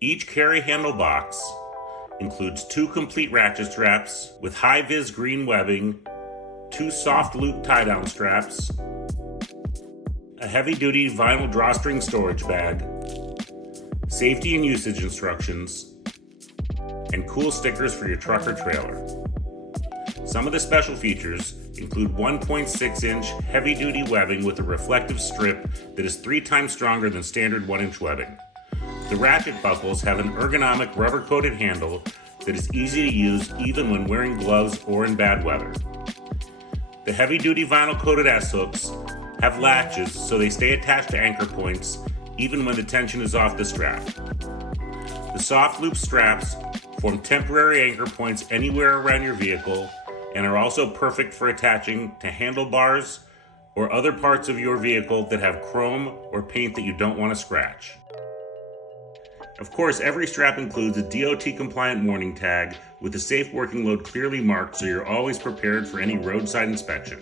Each carry handle box includes 2 complete ratchet straps with high-vis green webbing, 2 soft loop tie-down straps, a heavy-duty vinyl drawstring storage bag, safety and usage instructions, and cool stickers for your truck or trailer. Some of the special features include 1.6-inch heavy-duty webbing with a reflective strip that is 3 times stronger than standard 1-inch webbing. The ratchet buckles have an ergonomic rubber-coated handle that is easy to use even when wearing gloves or in bad weather. The heavy-duty vinyl-coated S-hooks have latches so they stay attached to anchor points even when the tension is off the strap. The soft loop straps form temporary anchor points anywhere around your vehicle and are also perfect for attaching to handlebars or other parts of your vehicle that have chrome or paint that you don't want to scratch. Of course, every strap includes a DOT-compliant warning tag with the safe working load clearly marked so you're always prepared for any roadside inspection.